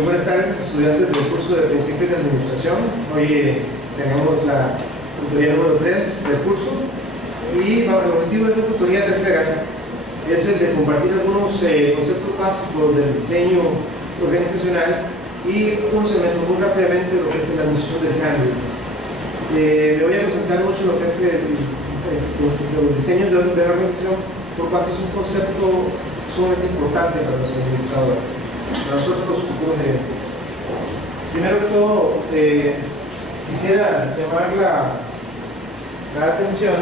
Muy buenas tardes, estudiantes del curso de Principios de Administración. Hoy tenemos la tutoría número 3 del curso y el objetivo de esta tutoría tercera es el de compartir algunos conceptos básicos del diseño organizacional y unos elementos muy rápidamente de lo que es la administración del cambio. Me voy a concentrar mucho en lo que es los diseños de la organización, por cuanto es un concepto sumamente importante para los administradores, para nosotros los futuros gerentes. Primero que todo, quisiera llamar la atención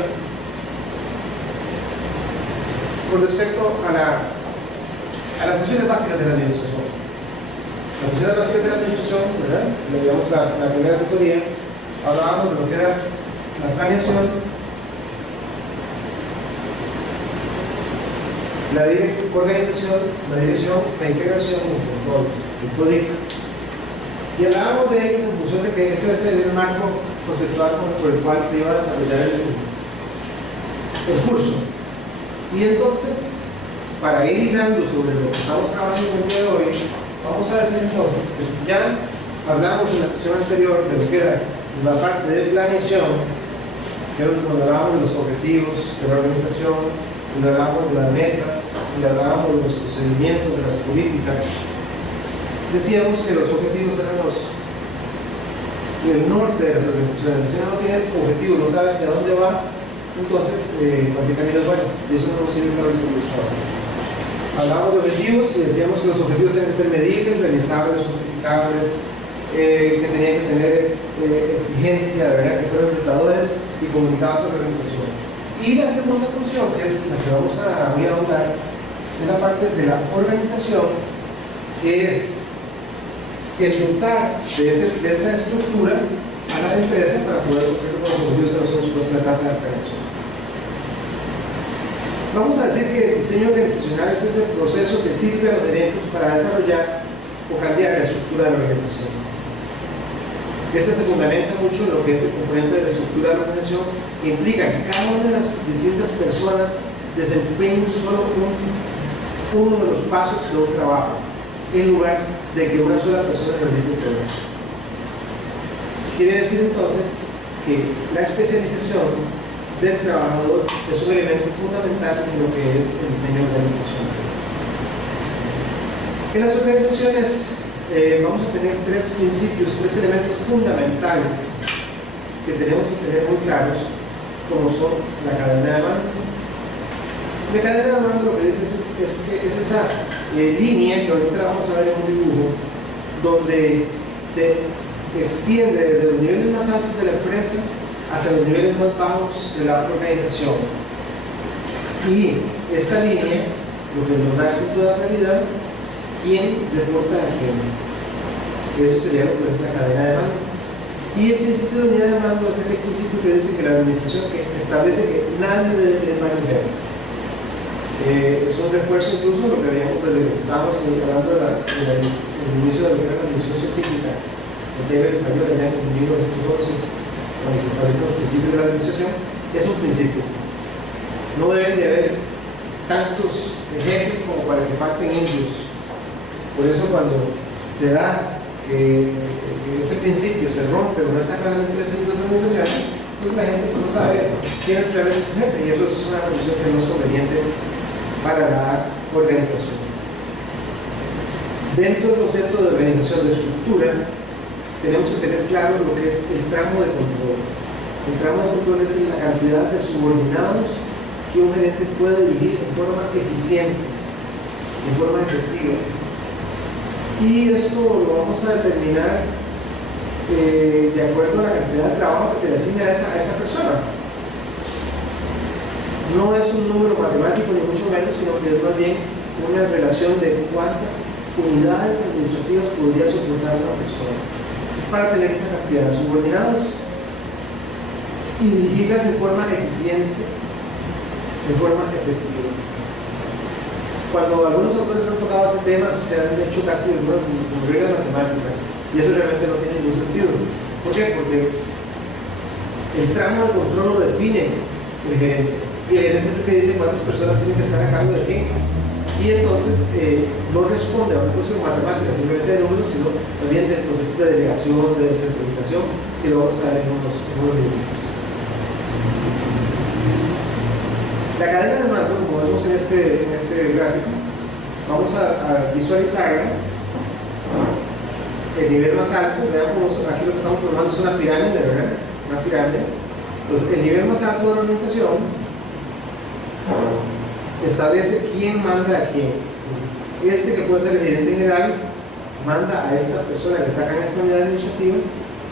con respecto a las funciones básicas de la administración. Las funciones básicas de la administración, ¿verdad? Digamos la primera tutoría, hablábamos de lo que era la planeación, la organización, la dirección, la integración y el control, el código. Y hablábamos de ellos en función de que ese es el marco conceptual por el cual se iba a desarrollar el curso. Y entonces, para ir hilando sobre lo que estamos trabajando el día de hoy, vamos a decir entonces que si ya hablamos en la sesión anterior de lo que era la parte de planeación, que era cuando hablábamos de los objetivos de la organización, cuando hablábamos de las metas, cuando hablábamos de los procedimientos, de las políticas, decíamos que los objetivos eran el norte de las organizaciones. Si uno no tiene objetivos, no sabe hacia dónde va, entonces cualquier camino es bueno, y eso no nos sirve para los trabajadores. Hablábamos de objetivos y decíamos que los objetivos tenían que ser medibles, realizables, justificables, que tenían que tener exigencia, ¿verdad? Que fueran retadores y comunicados a la organización. Y la segunda función, que es la que vamos a ahondar, es la parte de la organización, que es el dotar de esa estructura a la empresa para poder cumplir con los objetivos que nosotros podemos tratar de planeación. Vamos a decir que el diseño organizacional es ese proceso que sirve a los gerentes para desarrollar o cambiar la estructura de la organización. Esta se fundamenta mucho en lo que es el componente de la estructura de la organización, que implica que cada una de las distintas personas desempeñen solo uno de los pasos de un trabajo, en lugar de que una sola persona realice todo. Quiere decir entonces que la especialización del trabajador es un elemento fundamental en lo que es el diseño organizacional. En las organizaciones vamos a tener tres elementos fundamentales que tenemos que tener muy claros, como son la cadena de mando. La cadena de mando lo que dice es esa línea que ahorita vamos a ver en un dibujo, donde se extiende desde los niveles más altos de la empresa hacia los niveles más bajos de la organización. Y esta línea, lo que nos da estructura de calidad, ¿quién reporta a quién? Eso sería lo que es la cadena de mando. Y el principio de unidad de mando es el principio que dice que la administración establece que nadie debe manejar. Es un refuerzo incluso de lo que habíamos desde que estábamos hablando del inicio de lo que era la administración científica, el tema español allá en 1911, cuando se establecen los principios de la administración. Es un principio. No deben de haber tantos ejemplos como para que falten indios. Por eso cuando se da que ese principio se rompe o no está claramente definido en la organización, entonces la gente no sabe quién es realmente su jefe, y eso es una condición que no es conveniente para la organización. Dentro del concepto de organización de estructura, tenemos que tener claro lo que es el tramo de control. El tramo de control es la cantidad de subordinados que un gerente puede dirigir en forma eficiente, en forma efectiva. Y esto lo vamos a determinar de acuerdo a la cantidad de trabajo que se le asigna a esa persona. No es un número matemático ni mucho menos, sino que es más bien una relación de cuántas unidades administrativas podría soportar una persona para tener esa cantidad de subordinados y dirigirlas en forma eficiente, en forma efectiva. Cuando algunos autores han tocado ese tema, se han hecho casi algunas reglas matemáticas, y eso realmente no tiene ningún sentido. ¿Por qué? Porque el tramo de control lo define el gerente, y el gerente es el que dice cuántas personas tienen que estar a cargo de qué. Y entonces no responde a un proceso matemático simplemente de números, sino también del proceso de delegación, de descentralización, que lo vamos a ver en unos minutos. La cadena de mando, como vemos en este gráfico, vamos a visualizarla. El nivel más alto, vean cómo aquí lo que estamos formando es una pirámide, ¿verdad? Una pirámide. Entonces, el nivel más alto de la organización establece quién manda a quién. Entonces, que puede ser el gerente general, manda a esta persona que está acá en esta unidad administrativa,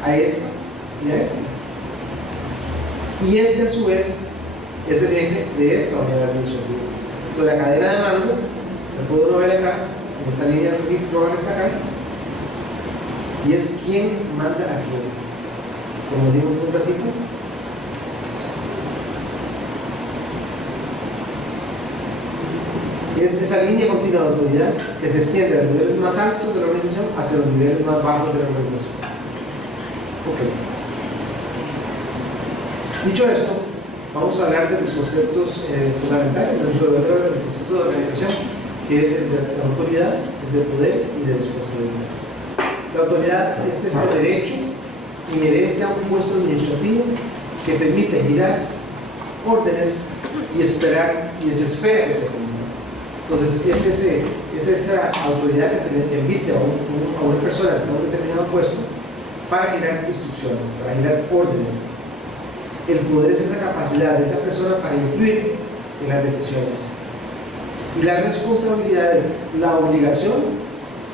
a esta y a esta. Y a su vez, es el eje de esta unidad administrativa. Entonces, la cadena de mando, la puedo uno ver acá, en esta línea roja que está acá, y es quién manda a quién. Como dimos hace un ratito, es esa línea continua de autoridad que se extiende a los niveles más altos de la organización hacia los niveles más bajos de la organización. Ok. Dicho esto, vamos a hablar de los conceptos fundamentales dentro del concepto de organización, que es el de la autoridad, el de poder y de responsabilidad. La autoridad es este derecho inherente a un puesto administrativo que permite girar órdenes y esperar, y se espera que se cumplan. Entonces, es esa autoridad que se le enviste a una persona que está en un determinado puesto para girar instrucciones, para girar órdenes. El poder es esa capacidad de esa persona para influir en las decisiones. Y la responsabilidad es la obligación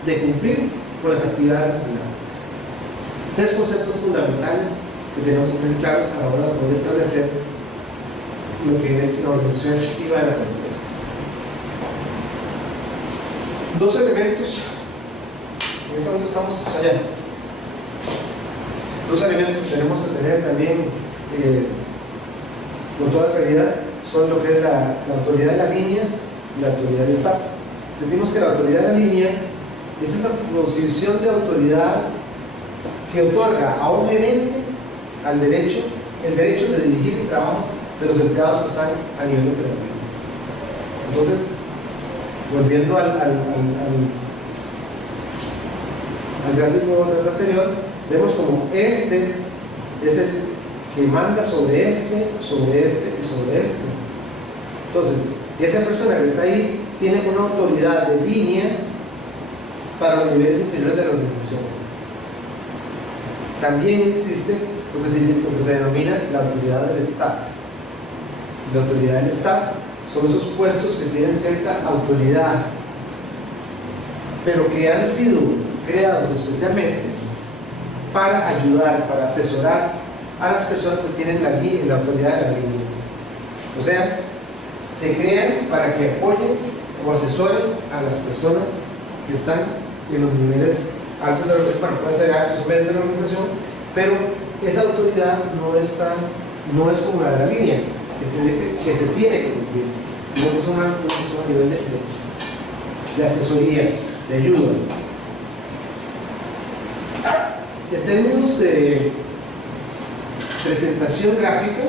de cumplir con las actividades asignadas. Tres conceptos fundamentales que tenemos que tener claros a la hora de poder establecer lo que es la organización efectiva de las empresas. Dos elementos, en este momento estamos allá. Dos elementos que tenemos que tener también con toda claridad son lo que es la autoridad de la línea y la autoridad del staff. Decimos que la autoridad de la línea es esa posición de autoridad que otorga a un gerente el derecho de dirigir el trabajo de los empleados que están a nivel operativo. Entonces, volviendo al gráfico anterior, vemos como este es el que manda sobre este y sobre este. Entonces, esa persona que está ahí tiene una autoridad de línea para los niveles inferiores de la organización. También existe lo que se denomina la autoridad del staff. La autoridad del staff son esos puestos que tienen cierta autoridad, pero que han sido creados especialmente para ayudar, para asesorar a las personas que tienen la autoridad de la línea. O sea, se crean para que apoyen o asesoren a las personas que están en los niveles altos de la organización. Bueno, puede ser altos o medios de la organización, pero esa autoridad no es como la de la línea, que se dice que se tiene que cumplir, sino que es un nivel de asesoría, de ayuda. En términos de presentación gráfica,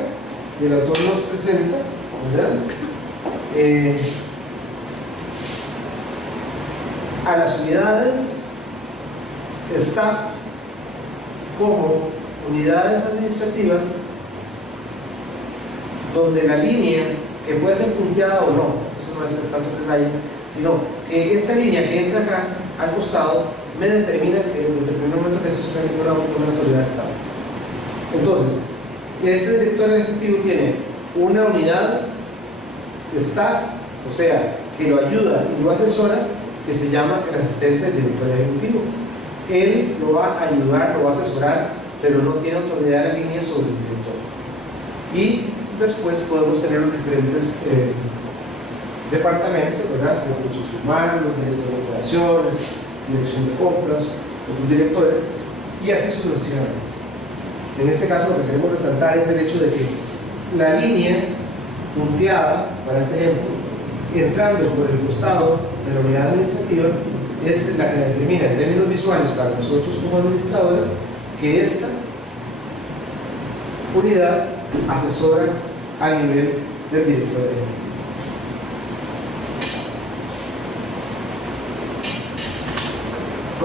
el autor nos presenta, ¿verdad? A las unidades staff como unidades administrativas donde la línea, que puede ser punteada o no, eso no es tanto detalle, sino que esta línea que entra acá al costado me determina que desde el primer momento que eso es una autoridad staff. Entonces, este director ejecutivo tiene una unidad staff, o sea, que lo ayuda y lo asesora, que se llama el asistente del director ejecutivo. Él lo va a ayudar, lo va a asesorar, pero no tiene autoridad de la línea sobre el director. Y después podemos tener los diferentes departamentos, ¿verdad? Recursos humanos, director de operaciones, dirección de compras, otros directores, y así sucesivamente. En este caso, lo que queremos resaltar es el hecho de que la línea punteada, para este ejemplo, entrando por el costado de la unidad administrativa, es la que determina en términos visuales para nosotros como administradores que esta unidad asesora a nivel del director ejecutivo.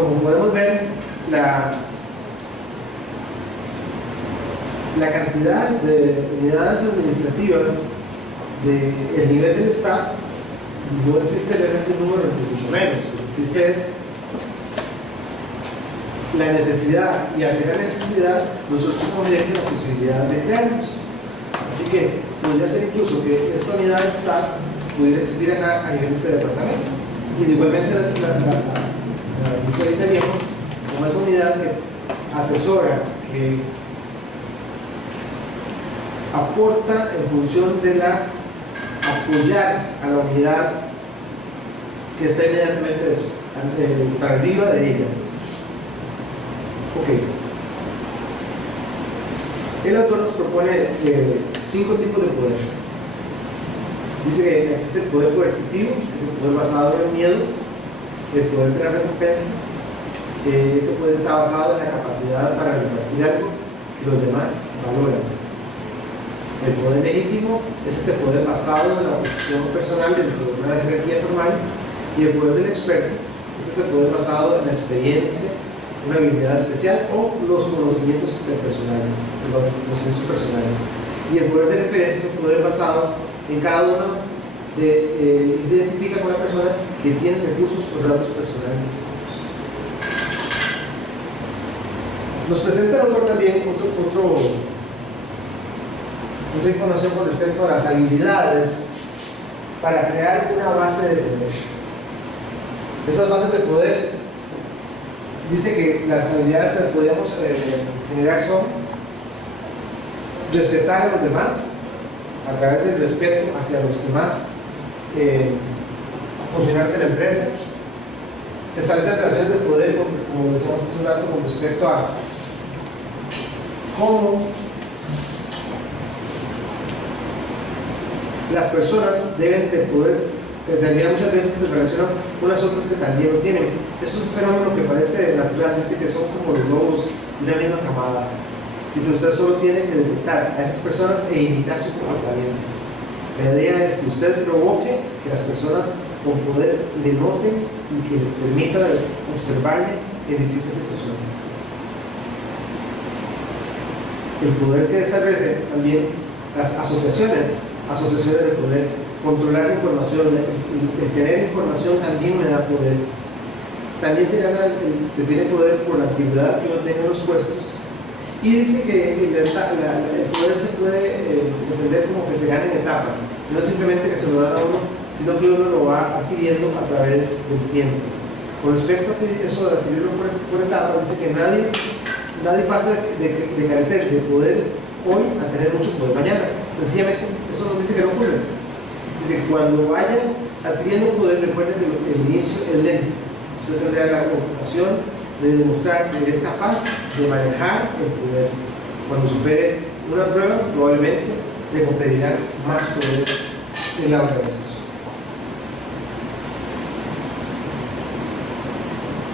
como podemos ver, la cantidad de unidades administrativas del nivel del staff, no existe realmente un número, mucho menos. Lo que existe es la necesidad, y al tener necesidad, nosotros podemos tener la posibilidad de crearlos. Así que podría ser incluso que esta unidad de staff pudiera existir acá a nivel de este departamento. Y igualmente la visualizaríamos como esa unidad que asesora, que aporta en función de apoyar a la unidad que está inmediatamente para arriba de ella. Ok. El autor nos propone 5 tipos de poder. Dice que existe el poder coercitivo, que es el poder basado en el miedo, el poder de la recompensa. Ese poder está basado en la capacidad para repartir algo que los demás valoran. El poder legítimo es ese poder basado en la posición personal dentro de una jerarquía formal, y el poder del experto es ese poder basado en la experiencia, una habilidad especial o los conocimientos interpersonales, los conocimientos personales. Y el poder de referencia es el poder basado en cada uno y se identifica con la persona que tiene recursos o rasgos personales distintos. Nos presenta el autor también otra información con respecto a las habilidades para crear una base de poder. Esas bases de poder, dice que las habilidades que podríamos generar son respetar a los demás a través del respeto hacia los demás funcionarios de la empresa. Se establecen relaciones de poder, como decíamos hace un rato, con respecto a cómo las personas deben de poder determinar. Muchas veces se relacionan unas otras que también lo tienen. Eso es un fenómeno que parece natural, dice que son como los lobos de una misma camada. Dice, usted solo tiene que detectar a esas personas e imitar su comportamiento. La idea es que usted provoque que las personas con poder le noten y que les permita observarle en distintas situaciones. El poder que establece también las asociaciones de poder, controlar la información, el tener información también me da poder. También se gana que tiene poder por la actividad que uno tenga en los puestos. Y dice que el poder se puede entender como que se gana en etapas, no es simplemente que se lo dan a uno, sino que uno lo va adquiriendo a través del tiempo. Con respecto a eso de adquirirlo por etapas, dice que nadie pasa de carecer de poder hoy a tener mucho poder mañana. Sencillamente, eso nos dice que no ocurre. Dice que cuando vaya adquiriendo poder, recuerden que el inicio es lento. Usted tendrá la ocupación de demostrar que es capaz de manejar el poder. Cuando supere una prueba, probablemente le conferirán más poder en la organización.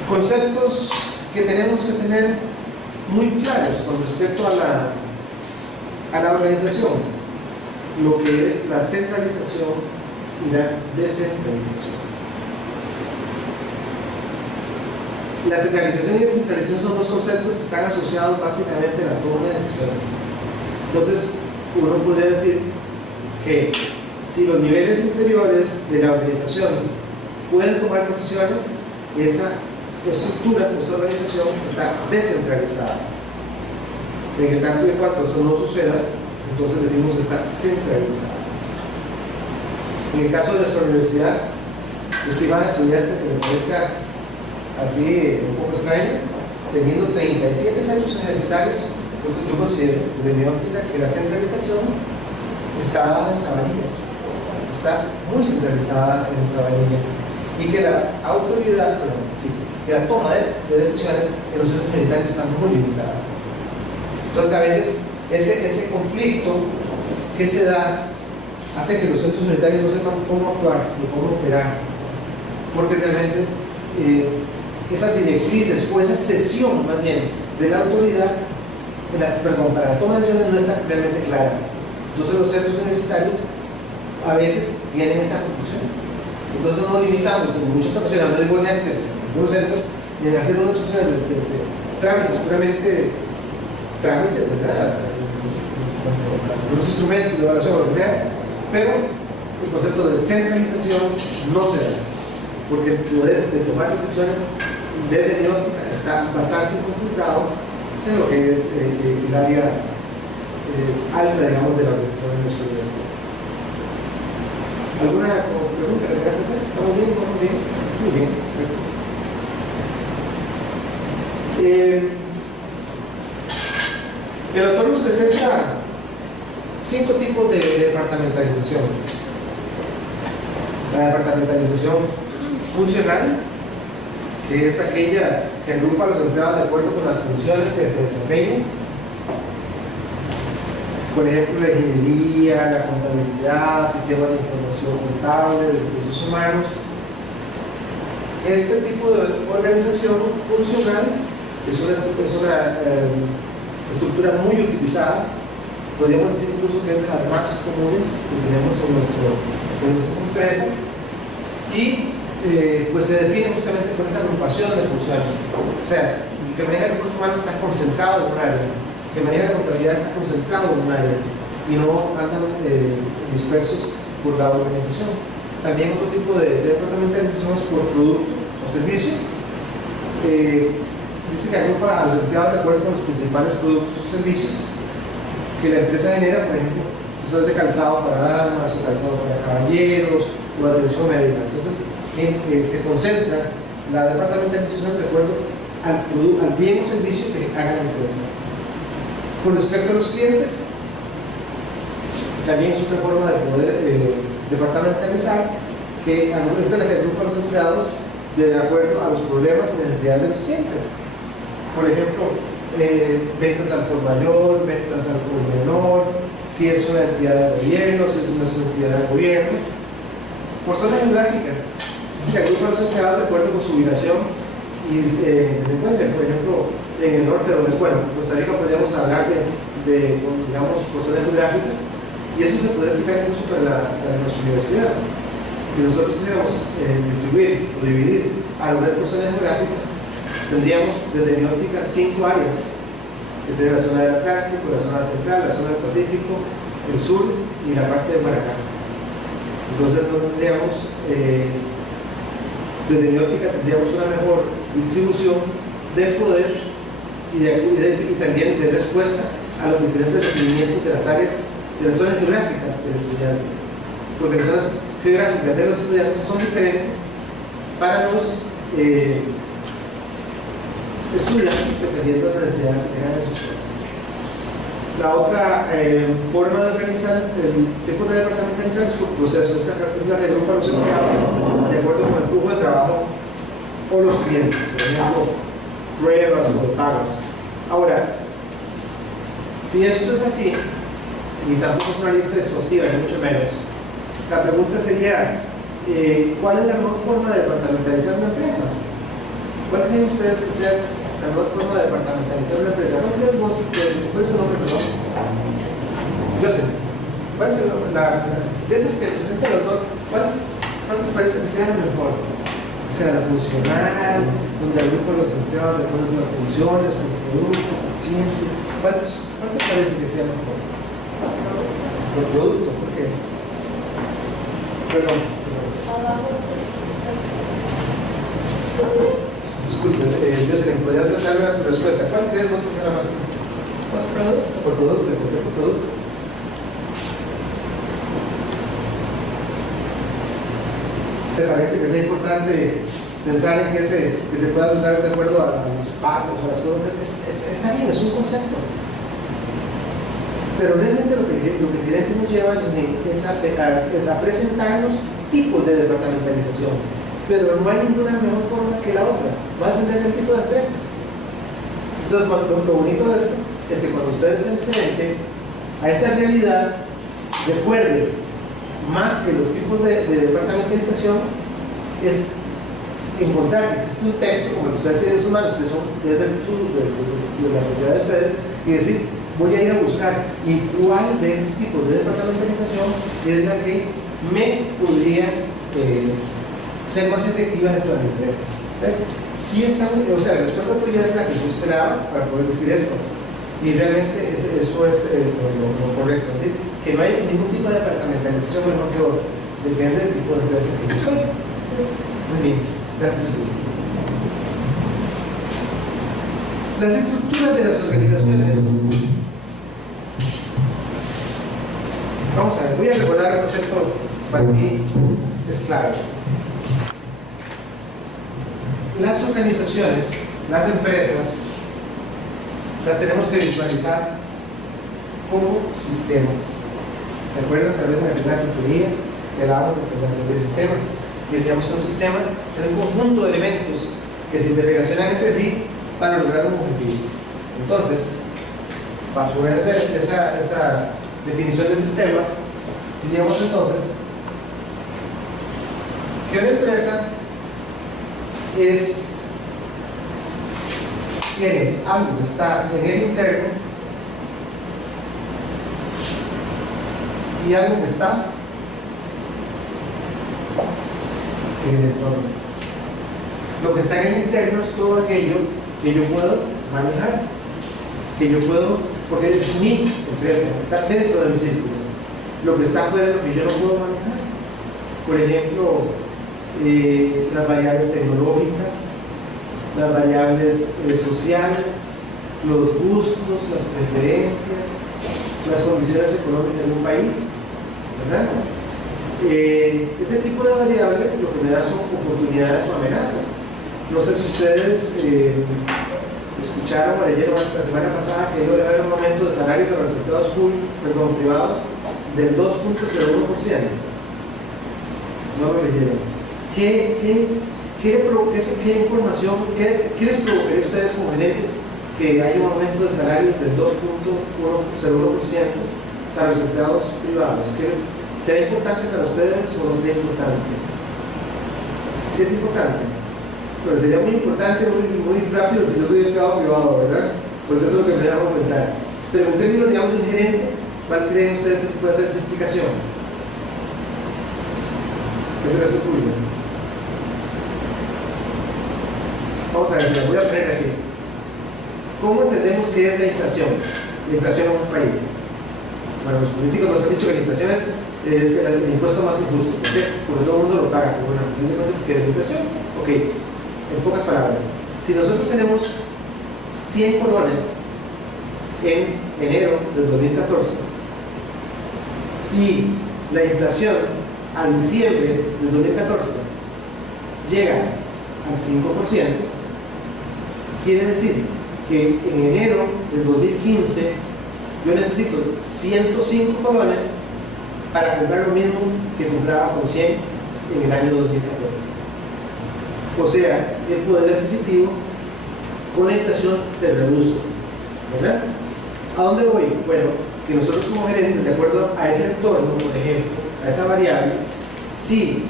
Conceptos que tenemos que tener muy claros con respecto a la organización: lo que es la centralización y la descentralización. La centralización y descentralización son dos conceptos que están asociados básicamente a la toma de decisiones. Entonces, uno podría decir que si los niveles inferiores de la organización pueden tomar decisiones, esa estructura de esa organización está descentralizada. En tanto y en cuanto eso no suceda, entonces decimos que está centralizada. En el caso de nuestra universidad, estimada estudiante, que me parezca así un poco extraño, teniendo 37 años universitarios, yo considero desde mi óptica que la centralización está dada en Sabanilla, está muy centralizada en Sabanilla, y que la autoridad, que la toma de decisiones en los centros universitarios está muy limitada. Entonces a veces ese conflicto que se da hace que los centros universitarios no sepan cómo actuar ni cómo operar, porque realmente esas directrices o esa cesión más bien de la autoridad para la toma de decisiones no está realmente clara. Entonces los centros universitarios a veces tienen esa confusión. Entonces nos limitamos en muchas ocasiones, no digo en algunos centros, en hacer unas soluciones de trámites, puramente trámites, ¿verdad? Unos instrumentos de evaluación o lo que sea, pero el concepto de centralización no se da, porque el poder de tomar decisiones desde Neótica está bastante concentrado en lo que es el área alta, digamos, de la organización de nuestra universidad. ¿Alguna pregunta que tengas que hacer? ¿Estamos bien? ¿Estamos bien? Muy bien, perfecto. El autor nos presenta 5 tipos de departamentalización. La departamentalización funcional, que es aquella que agrupa a los empleados de acuerdo con las funciones que se desempeñan. Por ejemplo, la ingeniería, la contabilidad, sistemas de información contable, de recursos humanos. Este tipo de organización funcional es una estructura muy utilizada, podríamos decir incluso que es de las más comunes que tenemos en nuestras empresas, y pues se define justamente por esa agrupación de funciones. O sea, el que maneja recursos humanos está concentrado en un área, el que maneja la contabilidad está concentrado en un área y no andan dispersos por la organización. También otro tipo de departamentalización es por producto o servicio. Dice que agrupa a los empleados de acuerdo con los principales productos o servicios que la empresa genera, por ejemplo, si son de calzado para damas o calzado para caballeros o atención médica. Entonces, se concentra la departamentalización de acuerdo al bien o servicio que haga la empresa. Con respecto a los clientes, también es otra forma de poder departamentalizar, que es la que agrupa a los empleados de acuerdo a los problemas y necesidades de los clientes. Por ejemplo, ventas al por mayor, ventas al por menor, si es una entidad de gobierno, si no es una entidad de gobierno. Por zona geográfica, se agrupan los empleados de acuerdo con su ubicación y se encuentran, por ejemplo, en el norte, donde, bueno, en Costa Rica podríamos hablar digamos, por zona geográfica, y eso se puede aplicar incluso para nuestra universidad. Si nosotros quisiéramos distribuir o dividir a la por zona geográfica, tendríamos desde mi óptica 5 áreas, que sería la zona del Atlántico, la zona central, la zona del Pacífico, el sur y la parte de Guanacaste. Entonces no tendríamos, desde mi óptica tendríamos una mejor distribución del poder y también de respuesta a los diferentes requerimientos de las áreas, de las zonas geográficas del estudiante, porque las zonas geográficas de los estudiantes son diferentes para los estudiantes dependiendo de las necesidades que tengan en sus zonas. La otra forma de organizar el tipo de departamentalizar es por proceso. Es la que agrupa a los empleados de acuerdo con el flujo de trabajo o los clientes, por ejemplo, pruebas o pagos. Ahora, si esto es así, y tampoco es una lista exhaustiva, ni mucho menos, la pregunta sería, ¿cuál es la mejor forma de departamentalizar una empresa? ¿Cuál creen ustedes que sea la mejor forma de departamentalizar una empresa? ¿Cuál crees vos? ¿Cuál es su nombre, perdón? Joseph. ¿Cuál es de esos que presenta el autor, cuál te parece que sea la mejor? O sea, la funcional, donde agrupa a los empleados de acuerdo con las funciones, con el producto, cliente. ¿Cuál te parece que sea mejor? Por producto, ¿por qué? Perdón. Disculpe, Jocelyn, ¿podrías darme tu respuesta? ¿Cuál crees vos que sea la más? Por producto. Por producto, ¿por qué por producto? ¿Te parece que sea importante pensar en que se pueda usar de acuerdo a los pagos, a las cosas? Está bien, es un concepto. Pero realmente lo que el gerente nos lleva es a presentarnos tipos de departamentalización. Pero no hay ninguna mejor forma que la otra. Va a depender del tipo de empresa. Entonces, lo bonito de esto es que cuando ustedes se enfrenten a esta realidad, recuerden más que los tipos de departamentalización es encontrar que existe un texto como el que ustedes tienen en sus manos, que son desde la propiedad de ustedes, y decir, voy a ir a buscar y cuál de esos tipos de departamentalización es la que me podría ser más efectiva dentro de la empresa. ¿Ves? sí están, o sea, la respuesta tuya es la que yo esperaba para poder decir esto. Y realmente eso es lo correcto. Es decir, que no hay ningún tipo de departamentalización mejor que otro. Depende del tipo de empresa que yo soy. Muy bien, gracias. Las estructuras de las organizaciones. Vamos a ver, voy a recordar el concepto para mí es claro. Las organizaciones, las empresas, las tenemos que visualizar como sistemas. ¿Se acuerdan tal vez en la primera tutoría que hablábamos de sistemas? Y decíamos que un sistema es un conjunto de elementos que se interrelacionan entre sí para lograr un objetivo. Entonces, para poder hacer esa definición de sistemas, diríamos entonces que una empresa tiene algo que está en el interno y algo que está en el entorno. Lo que está en el interno es todo aquello que yo puedo manejar, que yo puedo, porque es mi empresa, está dentro de mi círculo. Lo que está fuera es lo que yo no puedo manejar. Por ejemplo, las variables tecnológicas, las variables sociales, los gustos, las preferencias, las condiciones económicas de un país, ¿verdad? Ese tipo de variables lo que me da son oportunidades o amenazas. No sé si ustedes escucharon o leyeron la semana pasada que iba a haber un aumento de salario para los empleados privados del 2.01%. No lo leyeron. ¿Qué información, qué les provocaría a ustedes como gerentes que haya un aumento de salarios del 2.01% para los empleados privados? ¿Será importante para ustedes o no sería importante? Sí es importante. Pero sería muy importante, muy rápido si yo soy empleado privado, ¿verdad? Porque eso es lo que me da a comentar. Pero en términos, digamos, de un gerente, ¿cuál creen ustedes que se puede hacer esa explicación? ¿Qué se les ocurre? Vamos a ver, me voy a poner así. ¿Cómo entendemos qué es la inflación? La inflación en un país. Bueno, los políticos nos han dicho que la inflación es el impuesto más injusto. ¿Por qué? Porque todo el mundo lo paga. Bueno, a fin de cuentas, ¿qué es la inflación? Ok, en pocas palabras. Si nosotros tenemos 100 colones en enero del 2014 y la inflación a diciembre del 2014 llega al 5%, quiere decir que en enero del 2015 yo necesito 105 colones para comprar lo mismo que compraba con 100 en el año 2014. O sea, el poder adquisitivo con la inflación se reduce, ¿verdad? ¿A dónde voy? Bueno, que nosotros como gerentes, de acuerdo a ese entorno, por ejemplo, a esa variable, si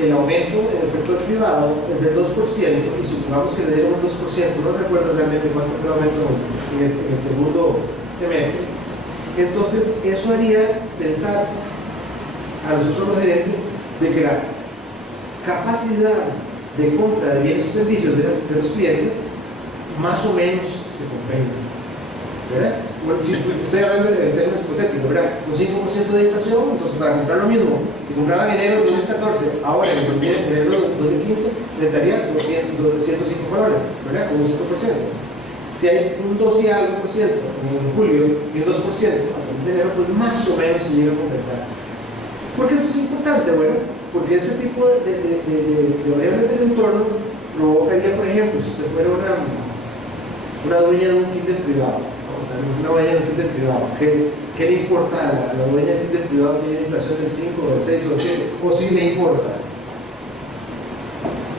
el aumento en el sector privado es del 2%, y supongamos que le dieron un 2%, no recuerdo realmente cuánto fue el aumento en el segundo semestre, entonces eso haría pensar a nosotros los gerentes de que la capacidad de compra de bienes o servicios de los clientes más o menos se compensa, ¿verdad? Bueno, si estoy hablando en términos hipotéticos, ¿verdad? Un 5% de inflación, entonces para comprar lo mismo que compraba en enero de 2014, ahora en enero de 2015 necesitaría 105 dólares, ¿verdad? Con un 5%. Si hay un 2 y algo por ciento en julio y un 2% a partir de enero, pues más o menos se llega a compensar. ¿Por qué eso es importante? Bueno, porque ese tipo de variables del entorno provocaría, por ejemplo, si usted fuera una dueña de un kinder privado, una dueña de un kinder privado, ¿qué le importa a la dueña del kinder privado que haya una inflación del 5, del 6 o del 7? ¿O si le importa?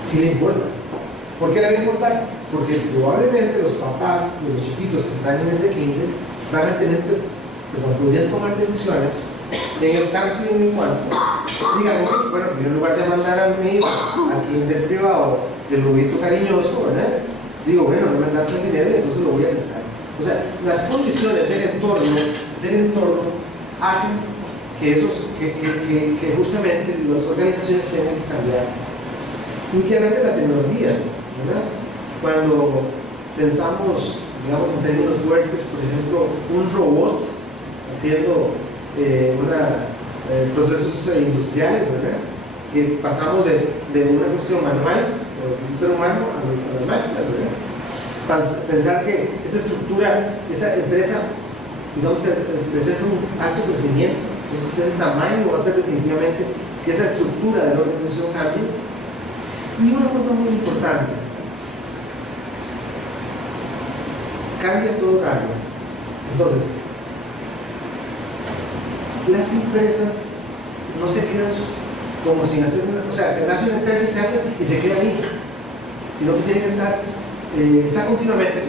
Si le importa. ¿Por qué le va a importar? Porque probablemente los papás de los chiquitos que están en ese kinder van a tener que, podrían tomar decisiones en el tanto y en el cuanto. Díganme, bueno, en lugar de mandar a mi hijo al kinder privado del lobito cariñoso, ¿verdad? Digo, bueno, no me alcanza el dinero y entonces lo voy a aceptar. O sea, las condiciones del entorno hacen que justamente las organizaciones tengan que cambiar. Ni que hablar de la tecnología. ¿verdad? Cuando pensamos, digamos, en términos fuertes, por ejemplo, un robot haciendo procesos industriales, ¿verdad? Que pasamos de una cuestión manual, de un ser humano a las máquinas, ¿verdad? Pensar que esa estructura, esa empresa, digamos que presenta un alto crecimiento, entonces ese tamaño va a ser definitivamente que esa estructura de la organización cambie. Y una cosa muy importante, cambia todo cambia. Entonces, las empresas no se quedan como sin hacer una, o sea, se nace una empresa y se hace y se queda ahí, sino que tiene que estar, está continuamente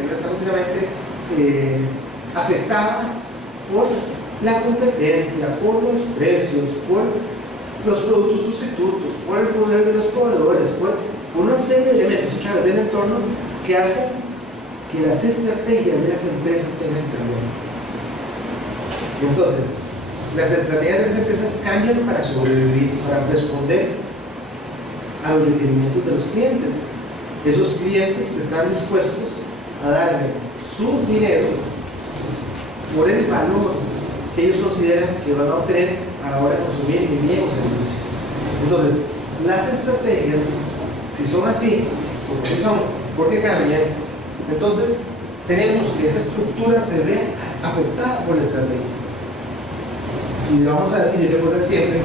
afectada por la competencia, por los precios, por los productos sustitutos, por el poder de los proveedores, por una serie de elementos claves del entorno que hacen que las estrategias de las empresas tengan que cambiar. Entonces, las estrategias de las empresas cambian para sobrevivir, para responder a los requerimientos de los clientes. Esos clientes que están dispuestos a darle su dinero por el valor que ellos consideran que van a obtener a la hora de consumir el bien o servicio. Entonces, las estrategias, si son así, porque cambian, entonces tenemos que esa estructura se ve afectada por la estrategia. Y vamos a decir y recordar siempre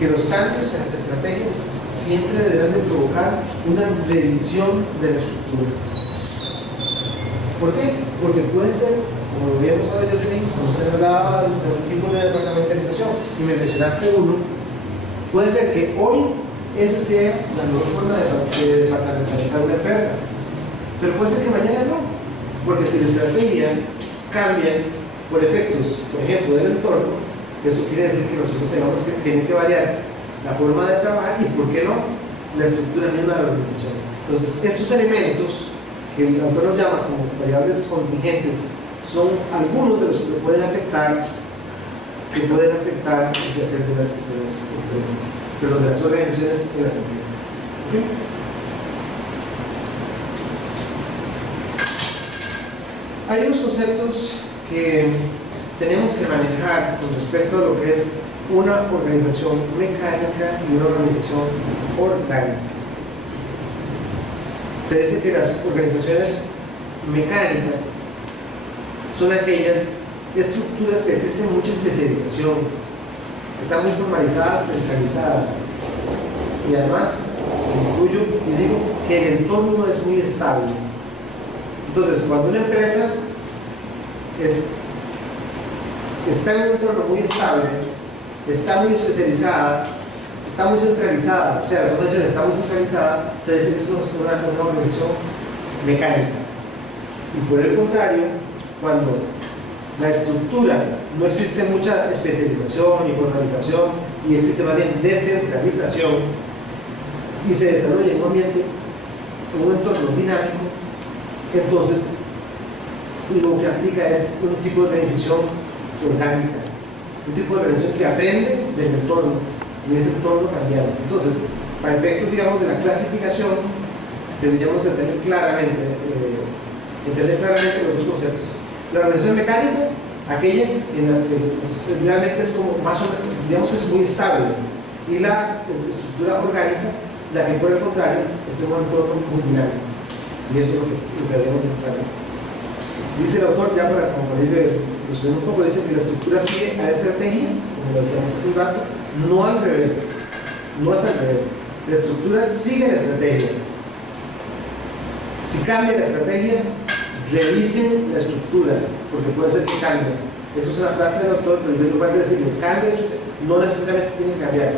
que los cambios en las estrategias siempre deberán de provocar una revisión de la estructura. ¿Por qué? Porque puede ser, como lo habíamos hablado yo, cuando se hablaba de un tipo de departamentalización y me mencionaste uno, puede ser que hoy esa sea la mejor forma de departamentalizar una empresa, pero puede ser que mañana no, porque si la estrategia cambia por efectos, por ejemplo, del entorno, eso quiere decir que nosotros tenemos que variar la forma de trabajar y, ¿por qué no?, la estructura misma de la organización. Entonces, estos elementos que el autor nos llama como variables contingentes son algunos de los que pueden afectar el quehacer de las empresas, pero de las organizaciones y las empresas. ¿Okay? Hay unos conceptos que tenemos que manejar con respecto a lo que es una organización mecánica y una organización orgánica. Se dice que las organizaciones mecánicas son aquellas estructuras que existen mucha especialización, están muy formalizadas, centralizadas, y además incluyo y digo que el entorno es muy estable. Entonces, cuando una empresa está en un entorno muy estable, está muy especializada, está muy centralizada, o sea, la organización está muy centralizada, se dice que es una organización mecánica. Y por el contrario, cuando la estructura no existe mucha especialización y formalización y existe más bien descentralización y se desarrolla en un ambiente, en un entorno dinámico, entonces lo que aplica es un tipo de organización orgánica, un tipo de organización que aprende del entorno y ese entorno cambiado. Entonces, para efectos, digamos, de la clasificación, deberíamos entender claramente los dos conceptos. La organización mecánica, aquella en la que realmente es como más o menos, digamos, es muy estable, y la estructura orgánica, la que por el contrario es un entorno muy dinámico, y eso es lo que debemos estar. Dice el autor, ya para ir resumiendo un poco, dice que la estructura sigue a la estrategia, como lo decíamos hace un rato, no al revés, no es al revés. La estructura sigue la estrategia. Si cambia la estrategia, revisen la estructura, porque puede ser que cambie. Eso es una frase del autor, pero en lugar de decirlo, cambia la estructura, no necesariamente tiene que cambiar,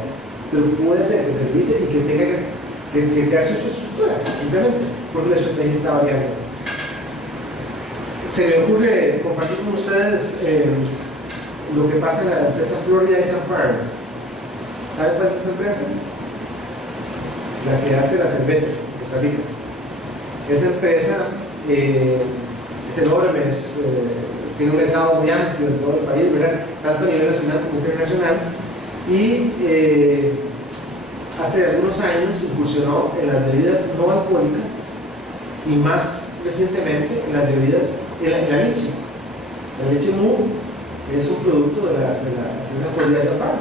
pero puede ser que se revise y que tenga que crearse otra estructura, simplemente, porque la estrategia está variando. Se me ocurre compartir con ustedes lo que pasa en la empresa Florida Ice & Farm. ¿Saben cuál es esa empresa? La que hace la cerveza en Costa Rica. Esa empresa es enorme, tiene un mercado muy amplio en todo el país, ¿verdad? Tanto a nivel nacional como internacional, y hace algunos años incursionó en las bebidas no alcohólicas y más recientemente en las bebidas, en la leche. La leche mu es un producto de esa forma de Zapata.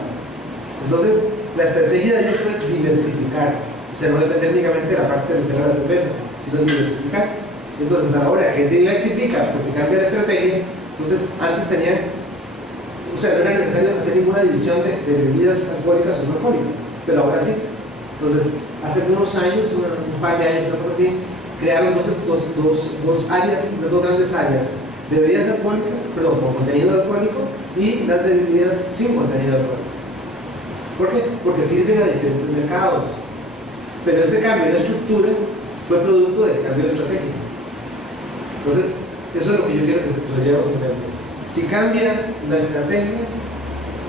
Entonces, la estrategia de ellos fue diversificar, o sea, no depender únicamente de la parte de la cerveza, sino diversificar. Entonces, a la hora que diversifica, porque cambia la estrategia, entonces antes tenían, o sea, no era necesario hacer ninguna división de bebidas alcohólicas o no alcohólicas, pero ahora sí. Entonces, hace unos años, un par de años, una cosa así, crearon dos grandes áreas de bebidas alcohólicas, perdón, con contenido alcohólico, y las bebidas sin contenido alcohólico. ¿Por qué? Porque sirven a diferentes mercados. Pero ese cambio de estructura fue producto del cambio de estrategia. Entonces, eso es lo que yo quiero que lo llevemos en mente. Si cambia la estrategia,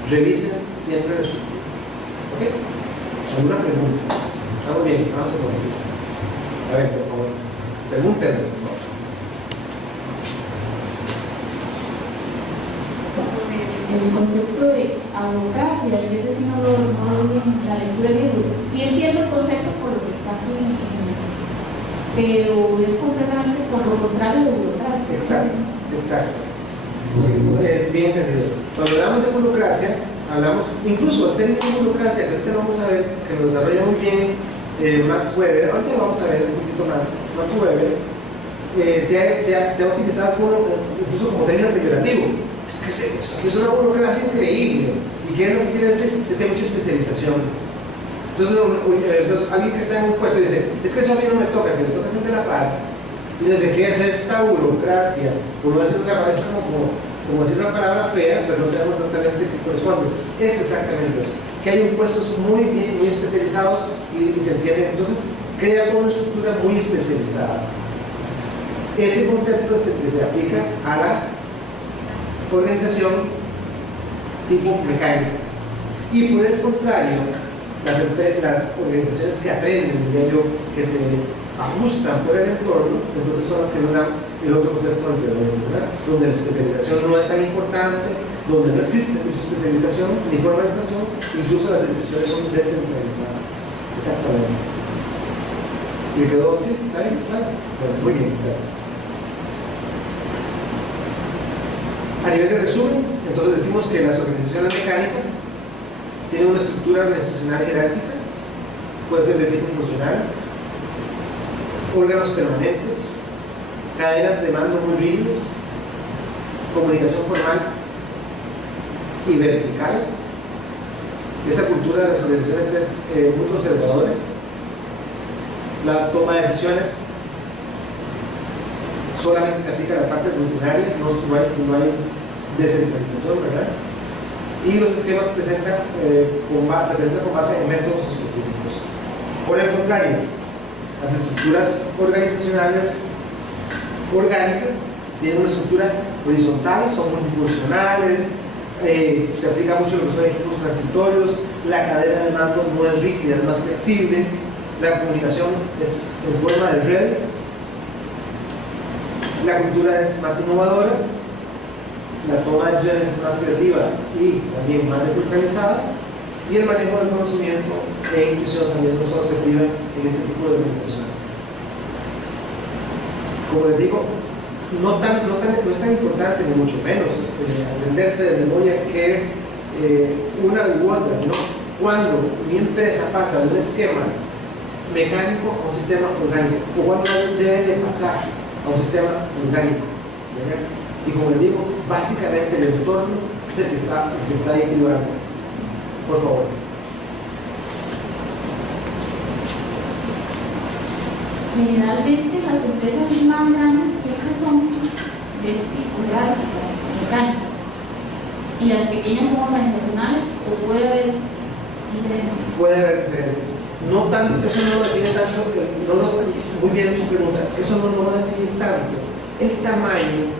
revisen siempre la estructura. ¿Ok? ¿Alguna pregunta? Vamos bien, vamos a poner. A ver, por favor. Pregúntenme, por favor. El concepto de advocacia, a veces si no lo hago bien la lectura del libro. Sí entiendo el concepto por lo que está aquí, pero es completamente por lo contrario de burocracia. Exacto, exacto. Bien entendido. Cuando hablamos de burocracia, hablamos, incluso el término burocracia, que ahorita vamos a ver, que lo desarrolla muy bien Max Weber, ahorita vamos a ver un poquito más, Max Weber, se ha utilizado incluso como término peyorativo. Es una burocracia increíble. ¿Y qué es lo que quiere decir? Es que hay mucha especialización. Entonces alguien que está en un puesto dice, es que eso a mí no me toca, que le toca hacer de la par. Y no sé qué es esta burocracia. Uno decir otra palabra, es como decir una palabra fea, pero no sabemos exactamente qué corresponde. Es exactamente eso. Que hay puestos muy bien, muy especializados y se entiende. Entonces crea toda una estructura muy especializada. Ese concepto es el que se aplica a la organización tipo mecánica. Y por el contrario, las organizaciones que aprenden, diría yo, que se ajustan por el entorno, entonces son las que nos dan el otro concepto anterior, ¿verdad? Donde la especialización no es tan importante, donde no existe mucha especialización ni formalización, incluso las decisiones son descentralizadas. Exactamente. ¿Le quedó? ¿Sí? ¿Está bien? Claro. Bueno, muy bien, gracias. A nivel de resumen, entonces decimos que las organizaciones mecánicas tienen una estructura organizacional jerárquica, puede ser de tipo funcional, órganos permanentes, cadenas de mando muy rígidos, comunicación formal y vertical. Esa cultura de las organizaciones es muy conservadora. La toma de decisiones solamente se aplica a la parte rutinaria, no hay descentralización, ¿verdad? Y los esquemas se presentan con base en métodos específicos. Por el contrario, las estructuras organizacionales orgánicas tienen una estructura horizontal, son multifuncionales, se aplica mucho lo que son equipos transitorios, la cadena de mando no es rígida, es más flexible, la comunicación es en forma de red, la cultura es más innovadora, la toma de decisiones es más creativa y también más descentralizada, y el manejo del conocimiento e intuición también no son los que privan en este tipo de organizaciones. Como les digo, no es tan importante ni mucho menos aprenderse de memoria qué es una u otra, sino cuando mi empresa pasa de un esquema mecánico a un sistema orgánico, o cuando debe de pasar a un sistema orgánico. Y como les digo, básicamente el entorno es el que está equilibrando. Por favor. Generalmente las empresas más grandes siempre son de este tipo de jerárquicas, mecánicas, y las pequeñas son organizacionales, o puede haber diferencias. Puede haber diferencias. No tanto, eso no lo define tanto, muy bien tu pregunta, eso no lo va a definir tanto el tamaño,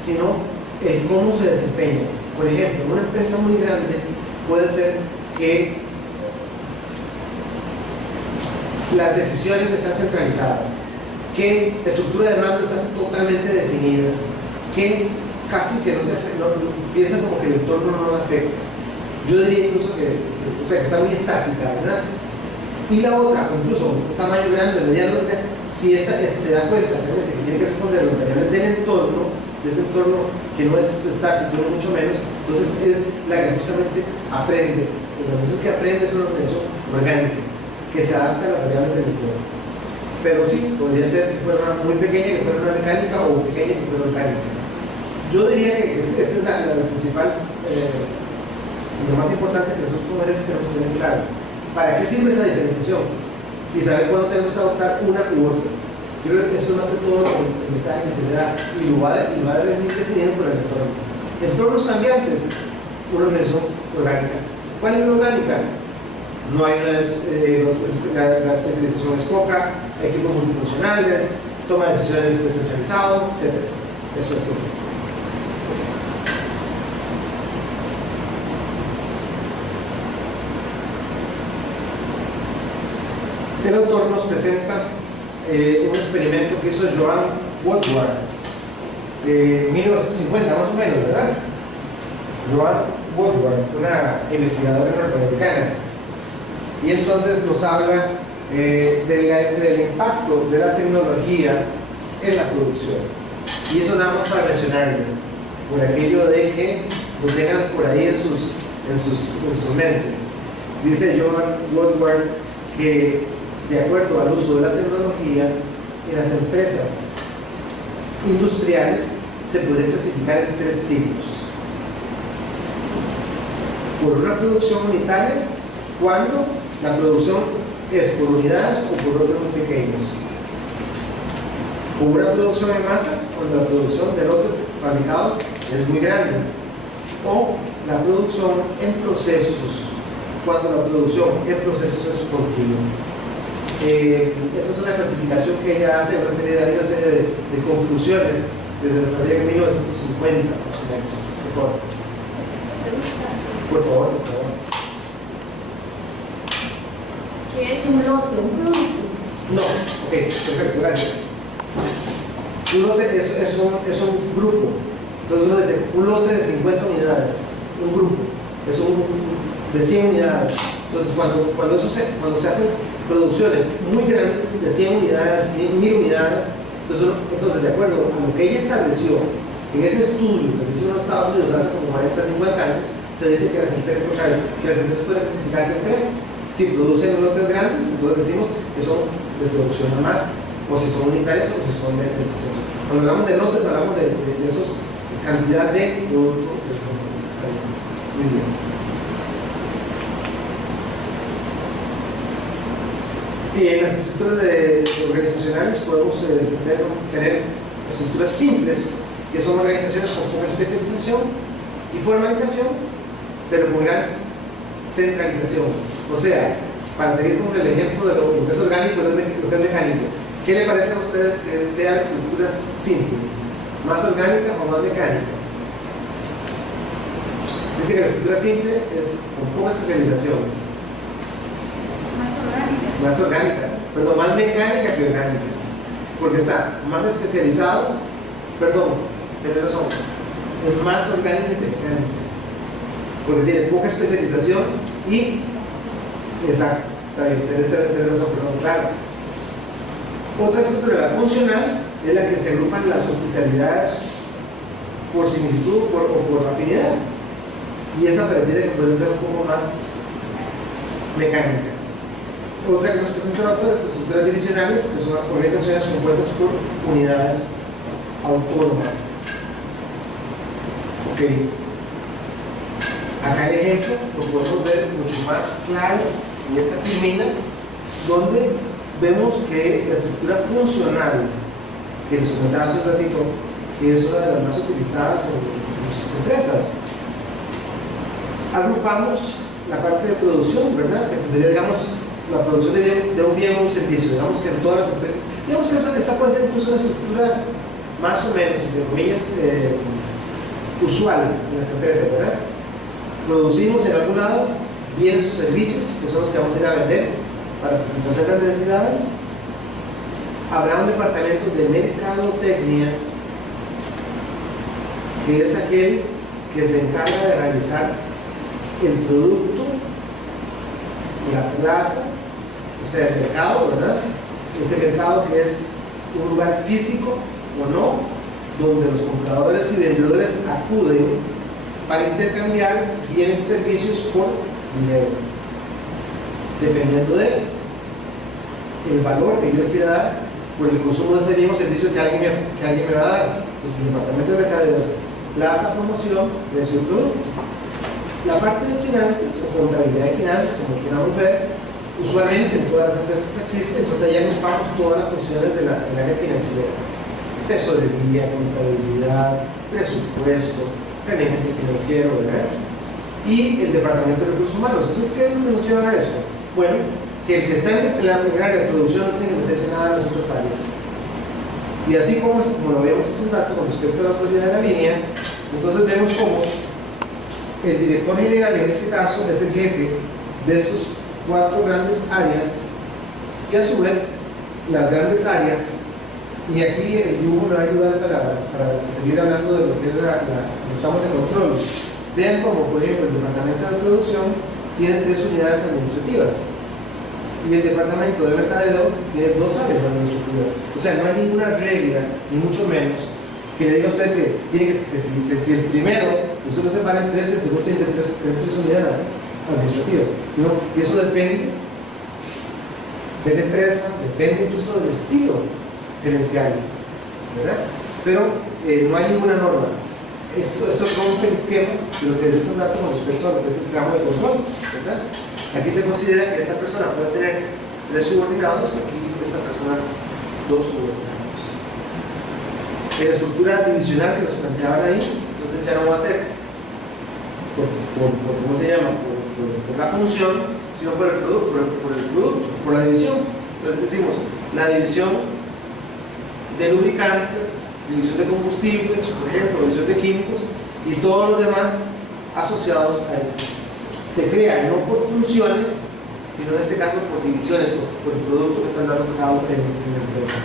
sino el cómo se desempeña. Por ejemplo, una empresa muy grande puede ser que las decisiones están centralizadas, que la estructura de mando está totalmente definida, que casi que no piensan como que el entorno no lo afecta. Yo diría incluso que está muy estática, ¿verdad? Y la otra, incluso un tamaño grande, mediano, si esta se da cuenta realmente que tiene que responder a los variables del entorno, de ese entorno que no es estático, ni mucho menos, entonces es la que justamente aprende. La organización que aprende es una organización orgánica, que se adapta a las variables del entorno. Pero sí, podría ser que fuera una muy pequeña, que fuera una mecánica, o pequeña, que fuera orgánica. Yo diría que esa es la principal, lo más importante que nosotros como gerentes tenemos que tener claro. ¿Para qué sirve esa diferenciación? Y saber cuándo tenemos que adoptar una u otra. Yo creo que eso es más que todo el mensaje que se le da, y lo va a venir definido por el entorno. Entornos cambiantes, una organización orgánica. ¿Cuál es la orgánica? No hay la especialización es poca, equipos multifuncionales, toma de decisiones descentralizado, etc. Eso es todo. El autor nos presenta un experimento que hizo Joan Woodward en 1950 más o menos, ¿verdad? Joan Woodward, una investigadora norteamericana, y entonces nos habla del impacto de la tecnología en la producción, y eso nada más para mencionarlo, por aquello de que lo tengan por ahí en sus mentes. Dice Joan Woodward que de acuerdo al uso de la tecnología en las empresas industriales se puede clasificar en 3 tipos. Por una producción unitaria, cuando la producción es por unidades o por lotes muy pequeños. Por una producción en masa, cuando la producción de lotes fabricados es muy grande. O la producción en procesos, cuando la producción en procesos es continua. Esa es una clasificación que ella hace, una serie de conclusiones desde el desarrollo en 1950, más o menos. Por favor. ¿Qué es un lote? ¿Un producto? No, ok, perfecto, gracias. Un lote es un grupo. Entonces uno dice, un lote de 50 unidades, un grupo, es de 100 unidades. Entonces cuando se hacen producciones muy grandes, de 100 unidades, 1000 unidades, entonces de acuerdo con lo que ella estableció en ese estudio que se hizo en los Estados Unidos hace como 40, 50 años, se dice que las empresas pueden clasificarse en 3. Si producen lotes grandes, entonces decimos que son de producción a más, o si son unitarias o si son de proceso. Cuando hablamos de lotes, hablamos de esos cantidad de producto. Muy bien. Y en las estructuras organizacionales podemos tener estructuras simples, que son organizaciones con poca especialización y formalización, pero con gran centralización. O sea, para seguir con el ejemplo de lo que es orgánico y lo que es mecánico, ¿qué le parece a ustedes que sea la estructura simple? ¿Más orgánica o más mecánica? Dice que la estructura simple es con poca especialización. Más orgánica, perdón, más mecánica que orgánica, porque está más especializado, tiene razón, es más orgánica que mecánica, porque tiene poca especialización y, exacto, tiene razón, claro. Otra estructura, la funcional, es la que se agrupan las especialidades por similitud o por afinidad, y esa pareciera que puede ser un poco más mecánica. Otra que nos presenta el autor es las estructuras divisionales, que son organizaciones compuestas por unidades autónomas. Ok. Acá el ejemplo lo podemos ver mucho más claro en esta filmina, donde vemos que la estructura funcional, que les comentaba hace un ratito, que es una de las más utilizadas en nuestras empresas, agrupamos la parte de producción, ¿verdad? Que pues sería, digamos, la producción de un bien o un servicio, digamos que en todas las empresas, digamos que esta puede ser incluso una estructura más o menos, entre comillas, usual en las empresas, ¿verdad? Producimos en algún lado bienes o servicios, que son los que vamos a ir a vender para satisfacer las necesidades. Habrá un departamento de mercadotecnia, que es aquel que se encarga de realizar el producto, la plaza, o sea, el mercado, ¿verdad? ese mercado que es un lugar físico o no, donde los compradores y vendedores acuden para intercambiar bienes y servicios por dinero, dependiendo de el valor que yo le quiera dar por el consumo de ese bien o servicio que alguien me va a dar. Pues el departamento de mercadeo es plaza, promoción, precio y producto. La parte de finanzas o contabilidad de finanzas, como queramos ver, usualmente en todas las empresas existe, entonces ahí agrupamos todas las funciones del área financiera: tesorería, contabilidad, presupuesto, planeamiento financiero, ¿verdad? Y el departamento de recursos humanos. Entonces, ¿qué es lo que nos lleva a eso? Bueno, que el que está en el área de producción no tiene que meterse nada en las otras áreas. Y así como lo vemos hace un rato con respecto a la autoridad de la línea, entonces vemos cómo el director general, en este caso, es el jefe de esos 4 grandes áreas, y a su vez las grandes áreas, y aquí el dibujo me va a ayudar para seguir hablando de lo que es los ramos de control. Vean como, por ejemplo, el departamento de producción tiene 3 unidades administrativas y el departamento de mercadeo tiene 2 áreas administrativas. O sea, no hay ninguna regla, ni mucho menos, que le diga a usted que si el primero usted lo separa en 3, el segundo tiene 3 unidades administrativas, sino que eso depende de la empresa, depende incluso del estilo gerencial, ¿verdad? Pero no hay ninguna norma. Esto rompe el esquema de lo que es un dato con respecto a lo que es el tramo de control, ¿verdad? Aquí se considera que esta persona puede tener 3 subordinados, aquí esta persona 2 subordinados. En la estructura divisional que nos planteaban ahí, entonces ya no va a ser ¿cómo se llama? Por la función, sino por el producto, por la división. Entonces decimos, la división de lubricantes, división de combustibles, por ejemplo, división de químicos y todos los demás asociados a él. Se crea no por funciones, sino en este caso por divisiones, por el producto que están dando cada uno en la empresa.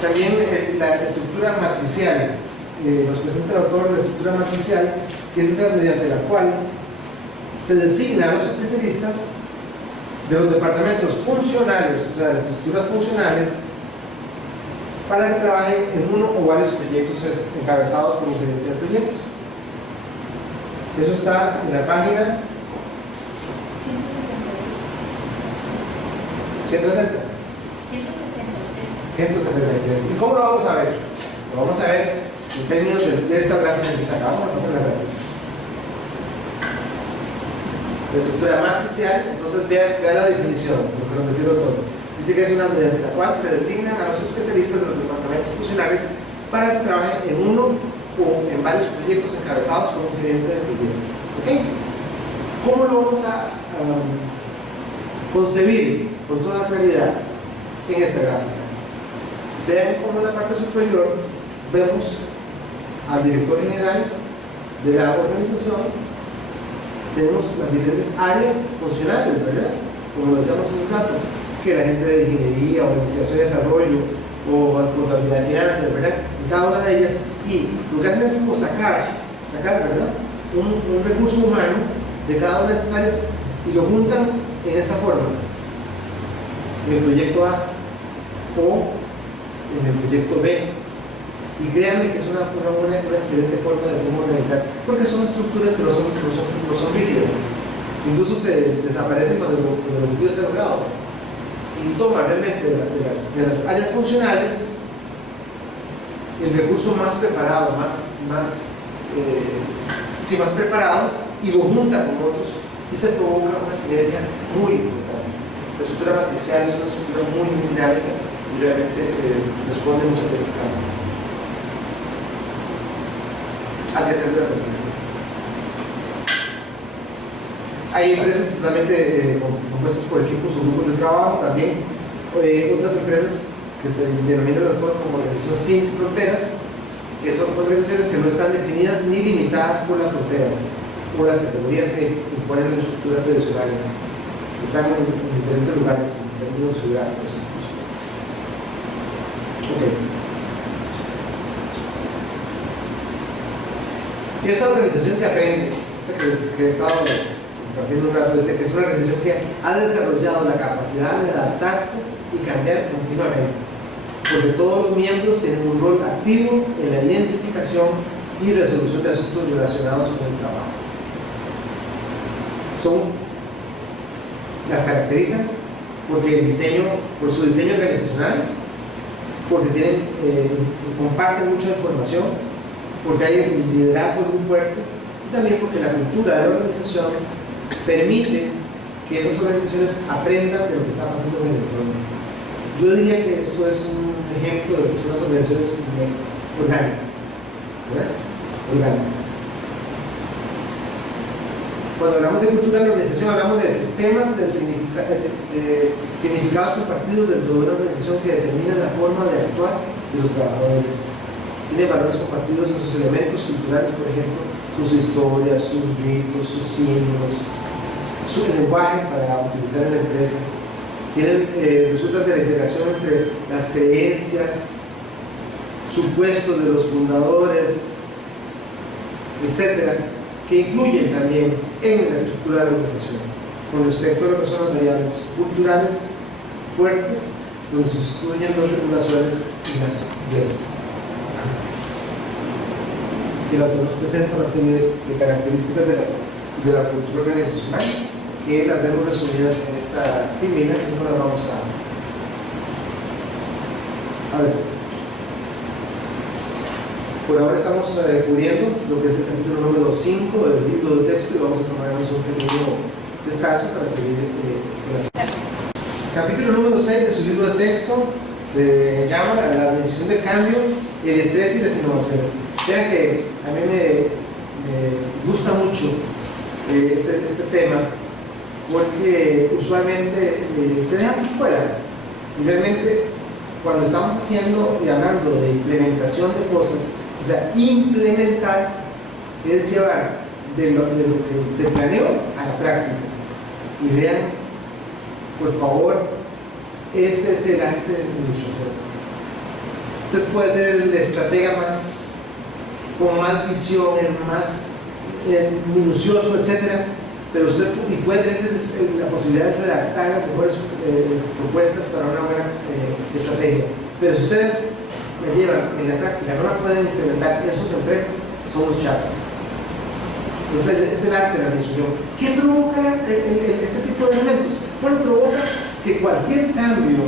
También la estructura matricial, nos presenta el autor la estructura matricial, que es esa mediante la cual se designa a los especialistas de los departamentos funcionales, o sea, las estructuras funcionales, para que trabajen en uno o varios proyectos encabezados por un gerente del proyecto. Eso está en la página 170. 173. ¿Y cómo lo vamos a ver? Lo vamos a ver en términos de esta gráfica que sacamos. Vamos a pasar la gráfica. La estructura matricial, entonces vea la definición, lo que nos decía el autor. Dice que es una mediante la cual se designan a los especialistas de los departamentos funcionales para que trabajen en uno o en varios proyectos encabezados por un gerente de proyecto. ¿Ok? ¿Cómo lo vamos a concebir con toda claridad en esta gráfica? Vean cómo en la parte superior vemos al director general de la organización. Tenemos las diferentes áreas funcionales, ¿verdad? Como lo decíamos hace un rato, que la gente de ingeniería, organización de desarrollo o contabilidad de finanzas, ¿verdad? En cada una de ellas. Y lo que hacen es como sacar, ¿verdad? Un recurso humano de cada una de estas áreas y lo juntan en esta forma, en el proyecto A o en el proyecto B. Y créanme que es una excelente forma de cómo organizar, porque son estructuras que no son rígidas, incluso se desaparecen cuando el objetivo está logrado, y toma realmente de las áreas funcionales el recurso más preparado, más preparado, y lo junta con otros y se provoca una sinergia muy importante. La estructura matricial es una estructura muy dinámica y realmente responde muchas veces al quehacer de las empresas. Hay empresas totalmente compuestas por equipos o grupos de trabajo, también otras empresas que se denominan el autor como organización sin fronteras, que son organizaciones que no están definidas ni limitadas por las fronteras o las categorías que imponen las estructuras tradicionales. Están en diferentes lugares, en términos geográficos incluso. Okay. Y esa organización que aprende, esa que he estado compartiendo un rato, dice que es una organización que ha desarrollado la capacidad de adaptarse y cambiar continuamente, porque todos los miembros tienen un rol activo en la identificación y resolución de asuntos relacionados con el trabajo. Las caracterizan porque por su diseño organizacional, porque comparten mucha información, porque hay un liderazgo muy fuerte, y también porque la cultura de la organización permite que esas organizaciones aprendan de lo que está pasando en el entorno. Yo diría que esto es un ejemplo de que son las organizaciones orgánicas, ¿verdad? Orgánicas. Cuando hablamos de cultura de la organización, hablamos de sistemas de significados compartidos dentro de una organización que determinan la forma de actuar de los trabajadores. Tiene valores compartidos en sus elementos culturales, por ejemplo, sus historias, sus ritos, sus símbolos, su lenguaje para utilizar en la empresa. Resultan de la interacción entre las creencias, supuestos de los fundadores, etcétera, que influyen también en la estructura de la organización con respecto a lo que son las variables culturales fuertes, donde se estudian las regulaciones y las reglas. El autor nos presenta una serie de características de la cultura organizacional que las vemos resumidas en esta timina y no las vamos a ver. Por ahora estamos cubriendo lo que es el capítulo número 5 del libro de texto y vamos a tomarnos un pequeño descanso para seguir con el capítulo número 6 de su libro de texto. Se llama La administración del cambio, el estrés y las innovaciones. Vean que a mí me gusta mucho este tema, porque usualmente se deja por fuera, y realmente cuando estamos haciendo y hablando de implementación de cosas, o sea, implementar es llevar de lo que se planeó a la práctica. Y vean, por favor, ese es el arte de la administración. Usted puede ser el estratega con más visión, el más minucioso, etcétera, pero usted puede tener la posibilidad de redactar las mejores propuestas para una buena estrategia, pero si ustedes la llevan en la práctica, no la pueden implementar en sus empresas, son los chapas. Entonces es el arte de la administración. ¿Qué provoca este tipo de elementos? Bueno, provoca que cualquier cambio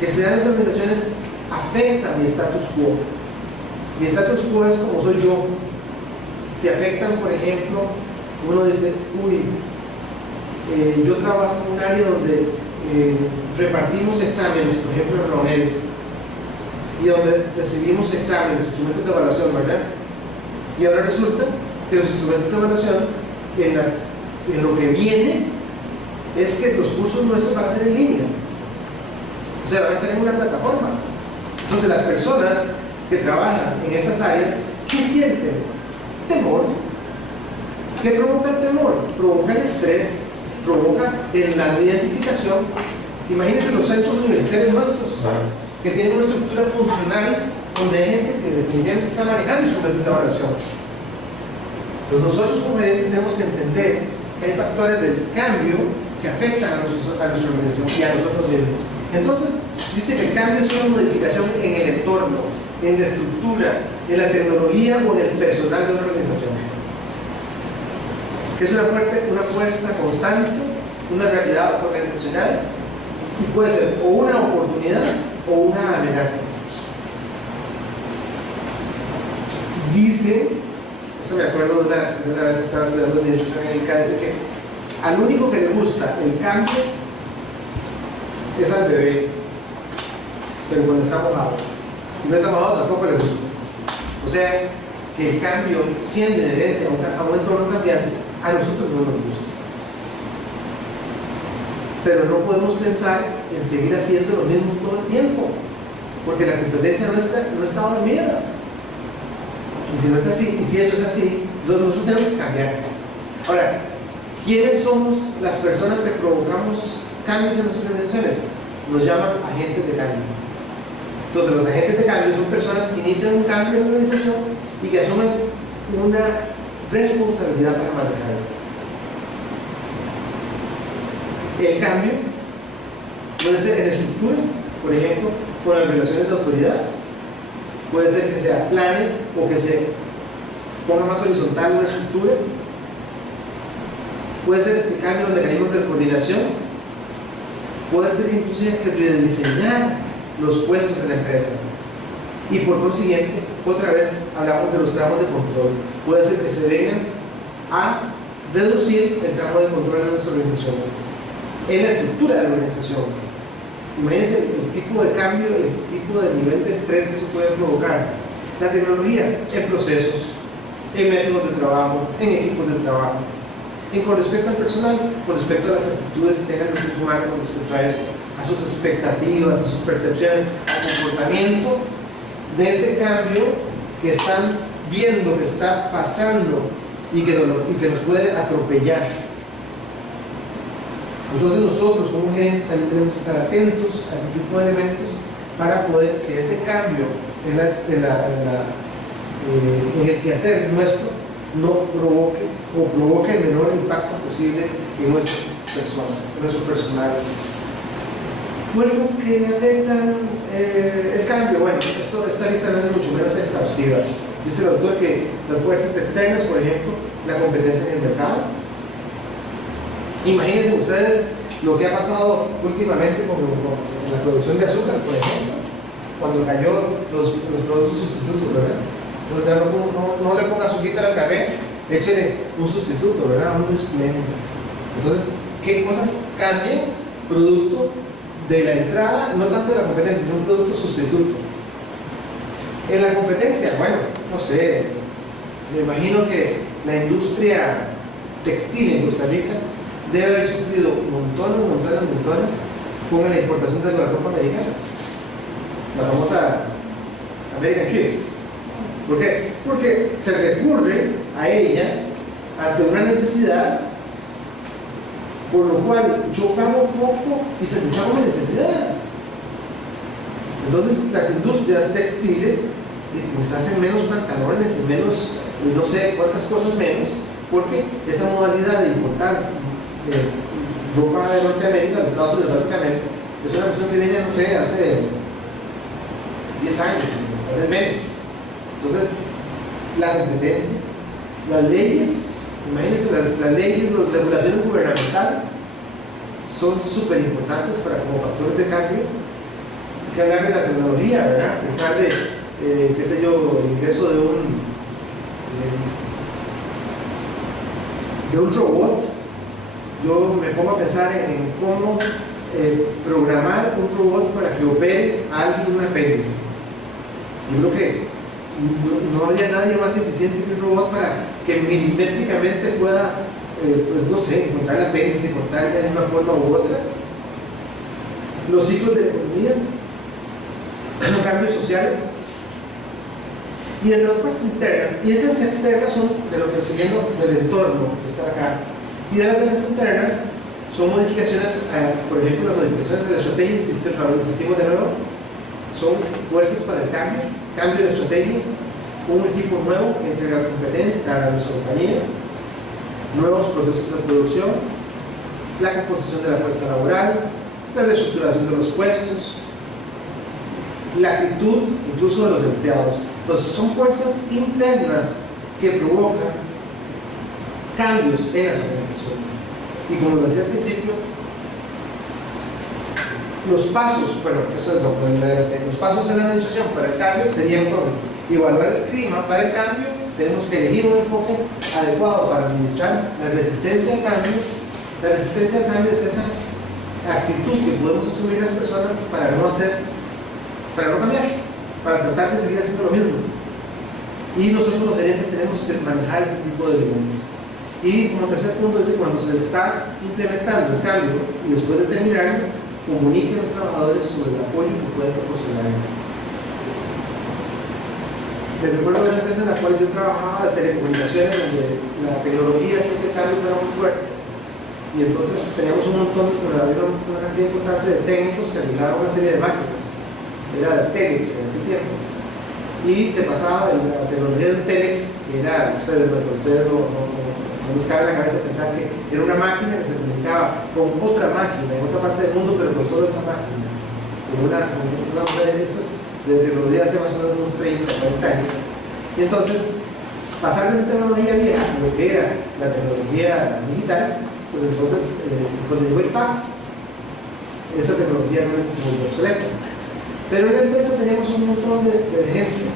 que se da en las organizaciones afecta mi status quo. Mi status quo es como soy yo. Si afectan, por ejemplo, uno dice, yo trabajo en un área donde repartimos exámenes, por ejemplo en Ronel, y donde recibimos exámenes, instrumentos de evaluación, ¿verdad? Y ahora resulta que los instrumentos de evaluación en lo que viene es que los cursos nuestros van a ser en línea, o sea, van a estar en una plataforma. Entonces las personas que trabajan en esas áreas, ¿qué sienten? Temor. ¿Qué provoca el temor? Provoca el estrés, provoca la no identificación. Imagínense los centros universitarios nuestros, que tienen una estructura funcional donde hay gente que definitivamente está manejando instrumentos de evaluación. Entonces nosotros como gerentes tenemos que entender que hay factores del cambio que afectan a nuestra organización y a nosotros mismos. Entonces dice que el cambio es una modificación en el entorno, en la estructura, en la tecnología o en el personal de una organización, que es una fuerza constante, una realidad organizacional, y puede ser o una oportunidad o una amenaza. Dice, eso me acuerdo de una vez que estaba estudiando administración médica, dice que al único que le gusta el cambio es al bebé, pero cuando está mojado. Si no está mojado tampoco le gusta. O sea, que el cambio, siendo inherente a un entorno cambiante, a nosotros no nos gusta. Pero no podemos pensar en seguir haciendo lo mismo todo el tiempo, porque la competencia no está dormida. Y si no es así, y si eso es así, nosotros tenemos que cambiar. Ahora, ¿quiénes somos las personas que provocamos cambios en las organizaciones? Nos llaman agentes de cambio. Entonces, los agentes de cambio son personas que inician un cambio en la organización y que asumen una responsabilidad para manejarlo. El cambio puede ser en estructura, por ejemplo, con las relaciones de autoridad. Puede ser que sea plane o que se ponga más horizontal una estructura. Puede ser que cambie los mecanismos de coordinación. Puede ser que incluso haya que rediseñar los puestos en la empresa. Y por consiguiente, otra vez hablamos de los tramos de control. Puede ser que se vengan a reducir el tramo de control en las organizaciones, en la estructura de la organización. Imagínense el tipo de cambio, el tipo de nivel de estrés que eso puede provocar. La tecnología en procesos, en métodos de trabajo, en equipos de trabajo. Y con respecto al personal, con respecto a las actitudes que tengan los recursos humanos, con respecto a eso, a sus expectativas, a sus percepciones, al comportamiento de ese cambio que están viendo, que está pasando y que nos puede atropellar. Entonces nosotros como gerentes también tenemos que estar atentos a ese tipo de elementos para poder que ese cambio en el quehacer nuestro no provoque el menor impacto posible en nuestras personas, en nuestro personal. Fuerzas que afectan el cambio. Bueno, esta lista no es mucho menos exhaustiva. Dice el autor que las fuerzas externas, por ejemplo, la competencia en el mercado. Imagínense ustedes lo que ha pasado últimamente con la producción de azúcar, por ejemplo, cuando cayó los productos sustitutos, ¿verdad? Entonces ya no le ponga azúcar al café, échele un sustituto, ¿verdad? Un suplemento. Entonces, ¿qué cosas cambian producto de la entrada, no tanto de la competencia, sino un producto sustituto? En la competencia, bueno, no sé, me imagino que la industria textil en Costa Rica debe haber sufrido montones con la importación de la ropa americana, la famosa American Chicks. ¿Por qué? Porque se recurre a ella ante una necesidad, por lo cual yo pago poco y satisfago mi necesidad. Entonces las industrias textiles pues hacen menos pantalones y menos, no sé cuántas cosas menos, porque esa modalidad de importar ropa de Norteamérica, de Estados Unidos básicamente, es una cuestión que viene, no sé, hace 10 años, tal vez menos. Entonces, la competencia, las leyes, imagínense, las leyes, las regulaciones gubernamentales son súper importantes como factores de cambio. Hay que hablar de la tecnología, ¿verdad? Pensar de, qué sé yo, el ingreso de un robot. Yo me pongo a pensar en cómo programar un robot para que opere a alguien un apéndice. Yo creo que no habría nadie más eficiente que un robot para que milimétricamente pueda, pues no sé, encontrar el apéndice, cortarle de una forma u otra. Los ciclos de la economía, los cambios sociales. Y entre las fuerzas internas, y esas externas son de lo que siguiendo del entorno que está acá. Y de las internas son modificaciones, por ejemplo, las modificaciones de la estrategia, insistimos de nuevo, son fuerzas para el cambio de estrategia, un equipo nuevo que entrega competencia a nuestra compañía, nuevos procesos de producción, la composición de la fuerza laboral, la reestructuración de los puestos, la actitud incluso de los empleados. Entonces son fuerzas internas que provocan cambios en las organizaciones. Y como lo decía al principio, los pasos, bueno, eso es los pasos en la administración para el cambio serían entonces evaluar el clima para el cambio, tenemos que elegir un enfoque adecuado para administrar la resistencia al cambio. La resistencia al cambio es esa actitud que podemos asumir las personas para no cambiar, para tratar de seguir haciendo lo mismo. Y nosotros los gerentes tenemos que manejar ese tipo de elementos. Y como tercer punto dice, cuando se está implementando el cambio y después de terminarlo, comunique a los trabajadores sobre el apoyo que pueden proporcionarles. Me recuerdo de la empresa en la cual yo trabajaba de telecomunicaciones, donde la tecnología hacía que el cambio fuera muy fuerte. Y entonces teníamos un montón, había una cantidad importante de técnicos que arreglaban una serie de máquinas. Era de Telex en aquel tiempo. Y se pasaba de la tecnología del Telex, que era, ustedes no No les cabe en la cabeza pensar que era una máquina que se comunicaba con otra máquina en otra parte del mundo, pero con solo esa máquina. Con una de esas de tecnología hace más o menos unos 30, 40 años. Y entonces, pasar de esa tecnología vieja a lo que era la tecnología digital, pues entonces, cuando llegó el fax, esa tecnología realmente se volvió obsoleta. Pero en la empresa teníamos un montón de gente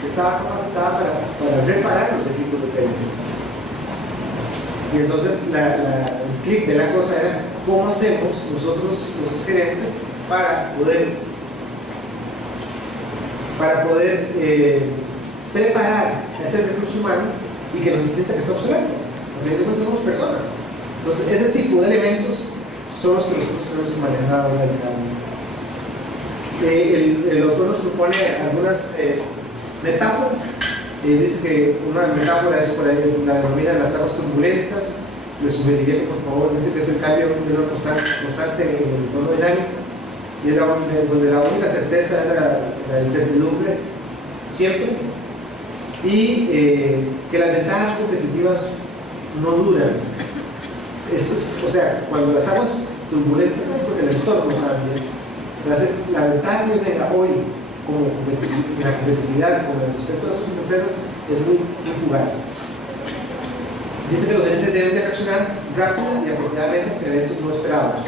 que estaba capacitada para reparar los equipos de tenis. Y entonces el clic de la cosa era cómo hacemos nosotros los gerentes para poder preparar ese recurso humano y que no se sienta que está obsoleto. Al final de cuentas somos personas. Entonces ese tipo de elementos son los que nosotros tenemos que manejar ahora en el cambio. El autor nos propone algunas metáforas. Dice que una metáfora es por ahí, la denomina las aguas turbulentas. Le sugeriría que por favor, dice que es el cambio de una constante en el entorno dinámico, y donde la única certeza es la incertidumbre siempre, y que las ventajas competitivas no duran. O sea, cuando las aguas turbulentas es porque el entorno cambia. Entonces, la ventaja que yo tenga hoy como la competitividad con respecto a sus empresas es muy fugaz. Dice que los gerentes deben de reaccionar rápida y apropiadamente ante eventos no esperados.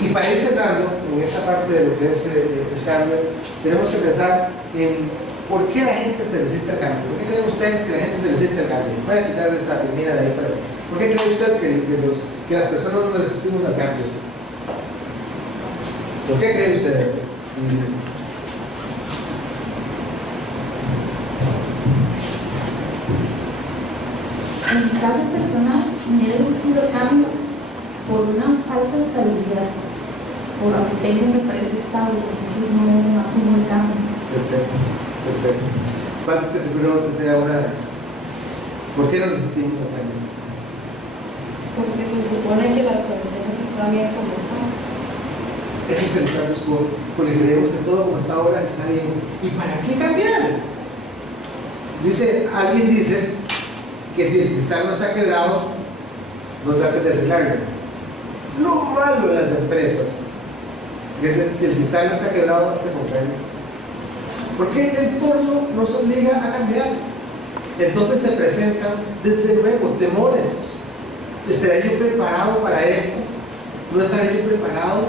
Y para ir cerrando en esa parte de lo que es el cambio, tenemos que pensar en por qué la gente se resiste al cambio. ¿Por qué creen ustedes que la gente se resiste al cambio? Voy a quitarle esa termina de ahí para. ¿Por qué cree usted que las personas no resistimos al cambio? ¿Por qué cree usted? En mi caso personal, me he resistido al cambio por una falsa estabilidad, por lo que tengo me parece estable, entonces no asumo el cambio. Perfecto, perfecto. ¿Cuál se te ocurrió que sea una? ¿Por qué no resistimos al cambio? Porque se supone que las condiciones están bien como están. Ese es el status quo, porque creemos que todo como está ahora está bien. ¿Y para qué cambiar? Alguien dice que si el cristal no está quebrado, no trates de arreglarlo. Lo malo de las empresas es que si el cristal no está quebrado, hay que comprarlo. Porque el entorno nos obliga a cambiar. Entonces se presentan desde luego temores. ¿Estaré yo preparado para esto? ¿No estaré yo preparado?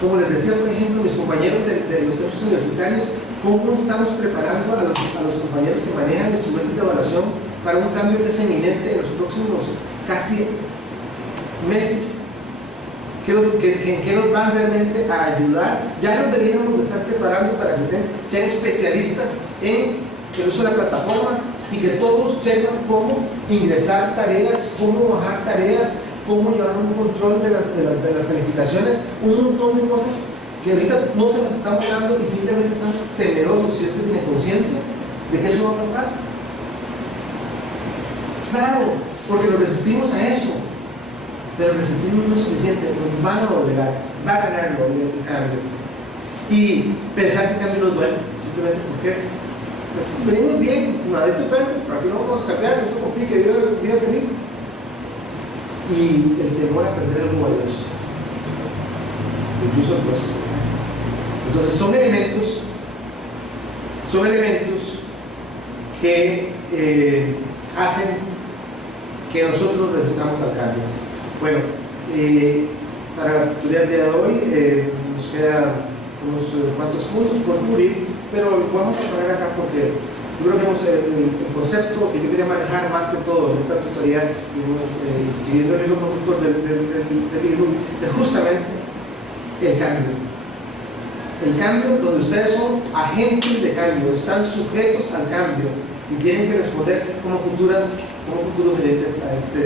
Como les decía, por ejemplo, mis compañeros de los centros universitarios, ¿cómo estamos preparando a los compañeros que manejan instrumentos de evaluación para un cambio que es eminente en los próximos casi meses? ¿En qué nos van realmente a ayudar? Ya nos deberíamos de estar preparando para que sean especialistas en el uso de la plataforma y que todos sepan cómo ingresar tareas, cómo bajar tareas, cómo llevar un control de las calificaciones, un montón de cosas que ahorita no se las estamos dando y simplemente están temerosos, si es que tienen conciencia de que eso va a pasar. Claro, porque nos resistimos a eso, pero resistimos no es suficiente, nos van a doblegar, va a ganar el cambio. Y pensar que el cambio no es bueno, simplemente porque pues, venimos bien, madrito perro, ¿para qué no vamos a cambiar? No se complique, vida feliz. Y el temor a perder algo valioso, incluso el puesto. Entonces son elementos que hacen que nosotros resistamos al cambio. Bueno, para la tutoría del día de hoy nos quedan unos cuantos puntos por cubrir, pero vamos a poner acá porque yo creo que el concepto que yo quería manejar más que todo en esta tutoría, siguiendo el hilo conductor del libro, es justamente el cambio. El cambio donde ustedes son agentes de cambio, están sujetos al cambio y tienen que responder como futuros gerentes a esta.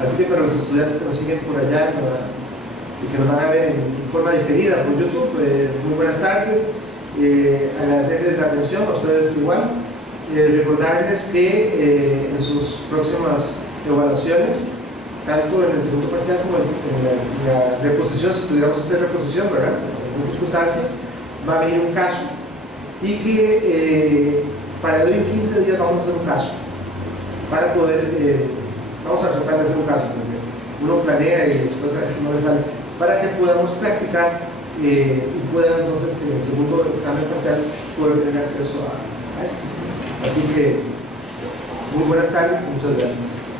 Así que para los estudiantes que nos siguen por allá y que nos van a ver en forma diferida por YouTube, muy buenas tardes. Agradecerles la atención, a ustedes igual, recordarles que en sus próximas evaluaciones, tanto en el segundo parcial como en la reposición, si tuviéramos que hacer reposición, ¿verdad? En esta circunstancia, va a venir un caso y que para hoy en 15 días vamos a hacer un caso para poder, vamos a tratar de hacer un caso, porque uno planea y después a veces no le sale, para que podamos practicar y pueda entonces en el segundo examen parcial poder tener acceso a esto. Así que muy buenas tardes y muchas gracias.